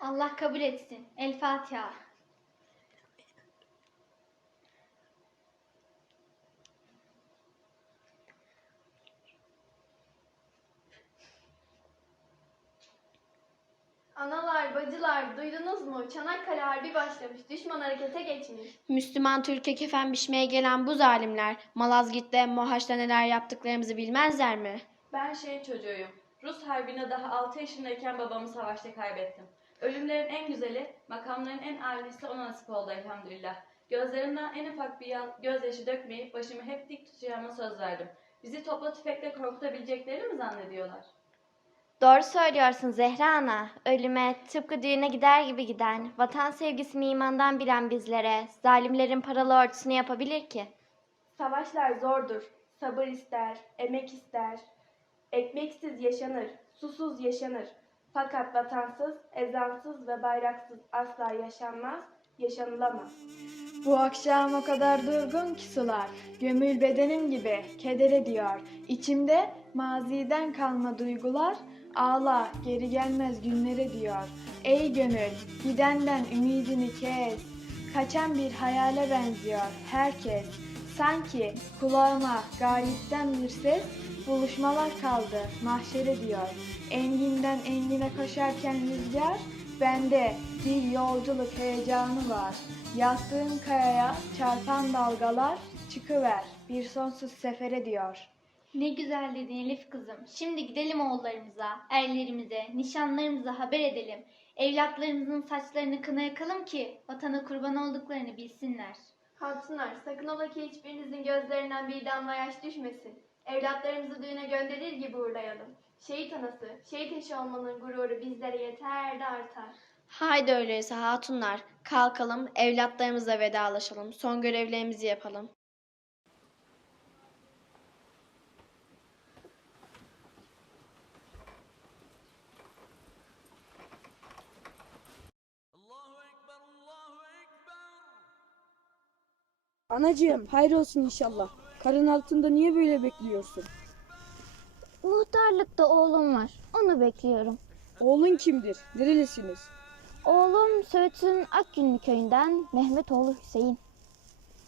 Allah kabul etsin. El Fatiha. Analar, bacılar duydunuz mu? Çanakkale Harbi başlamış. Düşman harekete geçmiş. Müslüman Türkiye kefen biçmeye gelen bu zalimler Malazgirt'te, Mohaç'ta neler yaptıklarımızı bilmezler mi? Ben şehit çocuğuyum. Rus harbine daha 6 yaşındayken babamı savaşta kaybettim. Ölümlerin en güzeli, makamların en âlisi ona nasip oldu elhamdülillah. Gözlerimden en ufak bir yal- gözyaşı dökmeyip başımı hep dik tutacağıma söz verdim. Bizi topla tüfekle korkutabileceklerini mi zannediyorlar? Doğru söylüyorsun Zehra Ana. Ölüme tıpkı düğüne gider gibi giden, vatan sevgisini imandan bilen bizlere zalimlerin paralı örtüsünü yapabilir ki. Savaşlar zordur. Sabır ister, emek ister. Ekmeksiz yaşanır, susuz yaşanır. Fakat vatansız, ezansız ve bayraksız asla yaşanmaz, yaşanılamaz. Bu akşam o kadar durgun ki sular. Gömül bedenim gibi keder diyor. İçimde maziden kalma duygular. Ağla geri gelmez günlere diyor. Ey gönül gidenden ümidini kes. Kaçan bir hayale benziyor herkes. Sanki kulağıma galipten bir ses buluşmalar kaldı mahşere diyor. Enginden engine koşarken rüzgar bende bir yolculuk heyecanı var. Yattığın kayaya çarpan dalgalar çıkıver bir sonsuz sefere diyor. Ne güzel dedin Elif kızım. Şimdi gidelim oğullarımıza, erlerimize, nişanlarımıza haber edelim. Evlatlarımızın saçlarını kına yakalım ki vatana kurban olduklarını bilsinler. Hatunlar sakın ola ki hiçbirinizin gözlerinden bir damla yaş düşmesin. Evlatlarımızı düğüne gönderir gibi uğurlayalım. Şehit anası, şehit eşi olmanın gururu bizlere yeter de artar. Haydi öyleyse hatunlar, kalkalım, evlatlarımızla vedalaşalım, son görevlerimizi yapalım. Anacığım hayır olsun inşallah. Karın altında niye böyle bekliyorsun? Muhtarlıkta oğlum var. Onu bekliyorum. Oğlun kimdir? Nerelisiniz? Oğlum Söğüt'ün Akgünlü köyünden Mehmetoğlu Hüseyin.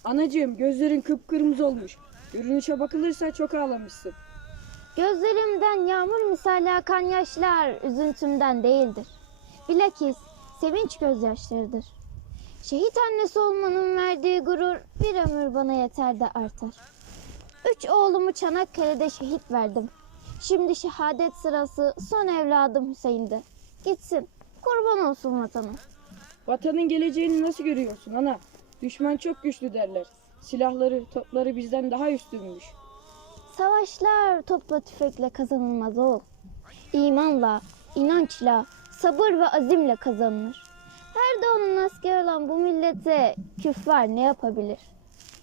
Anacığım gözlerin kıpkırmızı olmuş. Görünüşe bakılırsa çok ağlamışsın. Gözlerimden yağmur misali akan yaşlar üzüntümden değildir. Bilakis sevinç gözyaşlarıdır. Şehit annesi olmanın verdiği gurur bir ömür bana yeter de artar. Üç oğlumu Çanakkale'de şehit verdim. Şimdi şehadet sırası son evladım Hüseyin'de. Gitsin, kurban olsun vatanı. Vatanın geleceğini nasıl görüyorsun ana? Düşman çok güçlü derler. Silahları, topları bizden daha üstünmüş. Savaşlar topla tüfekle kazanılmaz oğul. İmanla, inançla, sabır ve azimle kazanılır. Her doğanın asker olan bu millete küffar ne yapabilir?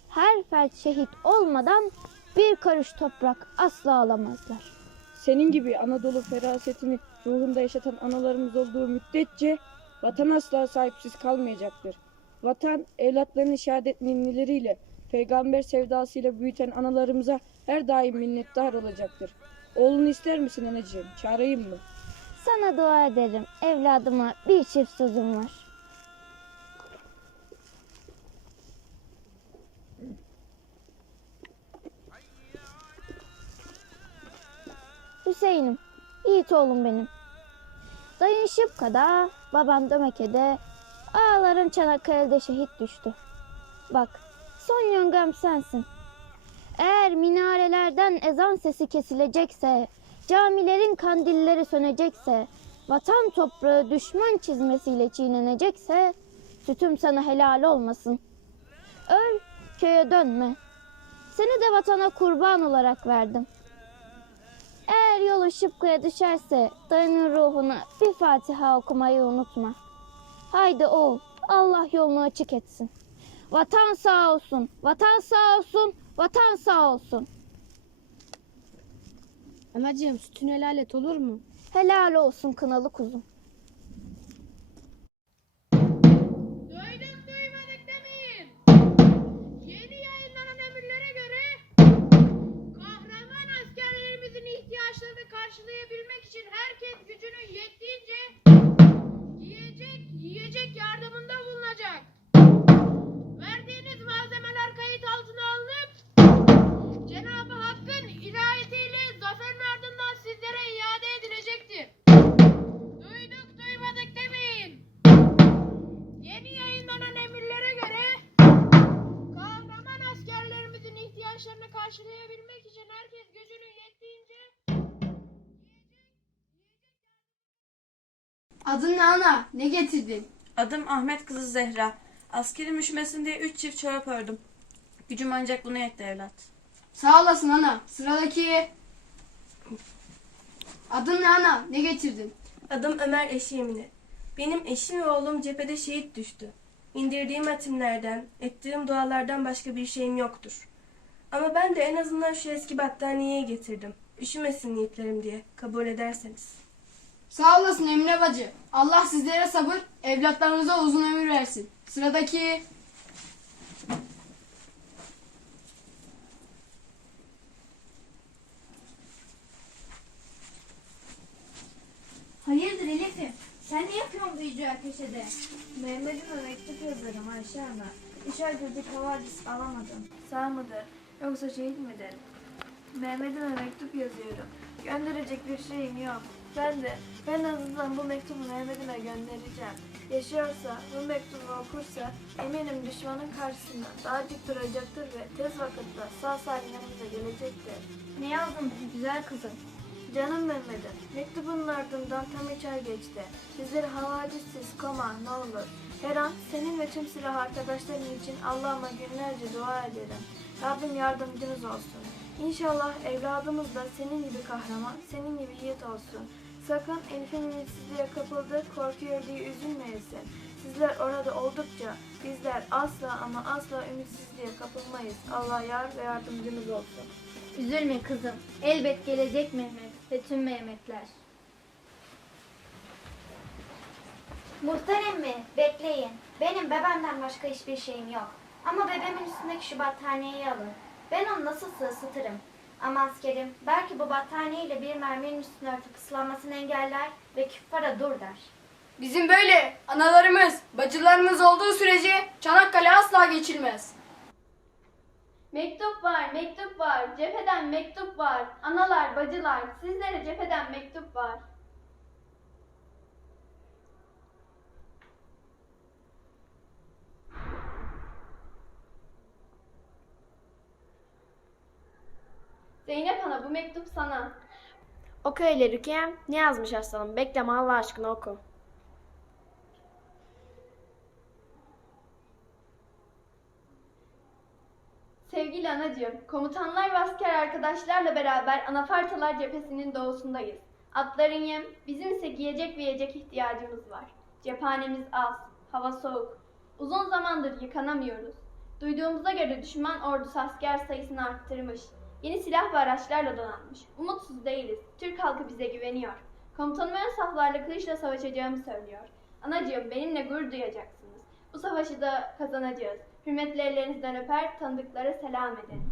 Her fert şehit olmadan bir karış toprak asla alamazlar. Senin gibi Anadolu ferasetini ruhunda yaşatan analarımız olduğu müddetçe vatan asla sahipsiz kalmayacaktır. Vatan evlatlarını şehadet ninnileriyle, peygamber sevdasıyla büyüten analarımıza her daim minnettar olacaktır. Oğlunu ister misin anacığım? Çağırayım mı? Sana dua ederim. Evladıma bir çift sözüm var. Hüseyin'im, yiğit oğlum benim. Dayın Şıpka'da, baban Dömeke'de, ağaların Çanakkale'de şehit düştü. Bak, son yöngem sensin. Eğer minarelerden ezan sesi kesilecekse, camilerin kandilleri sönecekse, vatan toprağı düşman çizmesiyle çiğnenecekse, sütüm sana helal olmasın. Öl, köye dönme. Seni de vatana kurban olarak verdim. Eğer yolun şıpkaya düşerse dayının ruhuna bir Fatiha okumayı unutma. Haydi oğul, Allah yolunu açık etsin. Vatan sağ olsun, vatan sağ olsun, vatan sağ olsun. Anacığım sütün helal et olur mu? Helal olsun kınalı kuzum. izleyebilmek için herkes gücünün yettiğince Adın ne ana? Ne getirdin? Adım Ahmet kızı Zehra. Askerim üşümesin diye üç çift çorap ördüm. Gücüm ancak bunu yetti evlat. Sağ olasın ana. Sıradaki. Adın ne ana? Ne getirdin? Adım Ömer Eşimine. Benim eşim ve oğlum cephede şehit düştü. İndirdiğim hatimlerden, ettiğim dualardan başka bir şeyim yoktur. Ama ben de en azından şu eski battaniyeyi getirdim. Üşümesin yiğitlerim diye kabul ederseniz. Sağ olasın Emine bacı. Allah sizlere sabır, evlatlarınıza uzun ömür versin. Sıradaki. Hayırdır Elif'im? Sen ne yapıyorsun bu icra köşede? Mehmet'ime mektup yazarım Ayşe Ana. Üç aydır bir havadis alamadım. Sağ mıdır yoksa şehit midir? Mehmet'ime mektup yazıyorum. Gönderecek bir şeyim yok. Ben de en azından bu mektubu Mehmet'ime göndereceğim. Yaşıyorsa, bu mektubu okursa eminim düşmanın karşısında daha dik duracaktır ve tez vakitte sağ salim yanımıza gelecektir. Ne yazdın güzel kızım? Canım Mehmet'im, mektubun ardından tam üç ay geçti. Bizleri havadissiz koma ne olur. Her an senin ve tüm silah arkadaşların için Allah'ıma günlerce dua ederim. Rabbim yardımcınız olsun. İnşallah evladımız da senin gibi kahraman, senin gibi yiğit olsun. Sakın Elif'in ümitsizliğe kapıldığı, korkuyor diye üzülmeyesin. Sizler orada oldukça bizler asla ama asla ümitsizliğe kapılmayız. Allah yar ve yardımcımız olsun. Üzülme kızım. Elbet gelecek Mehmet ve tüm Mehmetler. Muhterem mi? Bekleyin. Benim bebemden başka hiçbir şeyim yok. Ama bebemin üstündeki şu battaniyeyi alın. Ben onu nasılsa ısıtırım. Ama askerim belki bu battaniyeyle bir merminin üstüne örtüp ıslanmasını engeller ve küffara dur der. Bizim böyle analarımız, bacılarımız olduğu sürece Çanakkale asla geçilmez. Mektup var, mektup var. Cepheden mektup var. Analar, bacılar, sizlere cepheden mektup var. Zeynep Ana bu mektup sana. Oku hele Rukiye. Ne yazmış aslanım? Bekleme Allah aşkına oku. Sevgili anacığım, komutanlar ve asker arkadaşlarla beraber Anafartalar cephesinin doğusundayız. Atların yem, bizim ise giyecek ve yiyecek ihtiyacımız var. Cephanemiz az, hava soğuk. Uzun zamandır yıkanamıyoruz. Duyduğumuza göre düşman ordusu asker sayısını arttırmış. Yeni silah ve araçlarla donanmış. Umutsuz değiliz. Türk halkı bize güveniyor. Komutanım ön saflarla kılıçla savaşacağımı söylüyor. Anacığım benimle gurur duyacaksınız. Bu savaşı da kazanacağız. Hürmetli ellerinizden öper, tanıdıklara selam edin.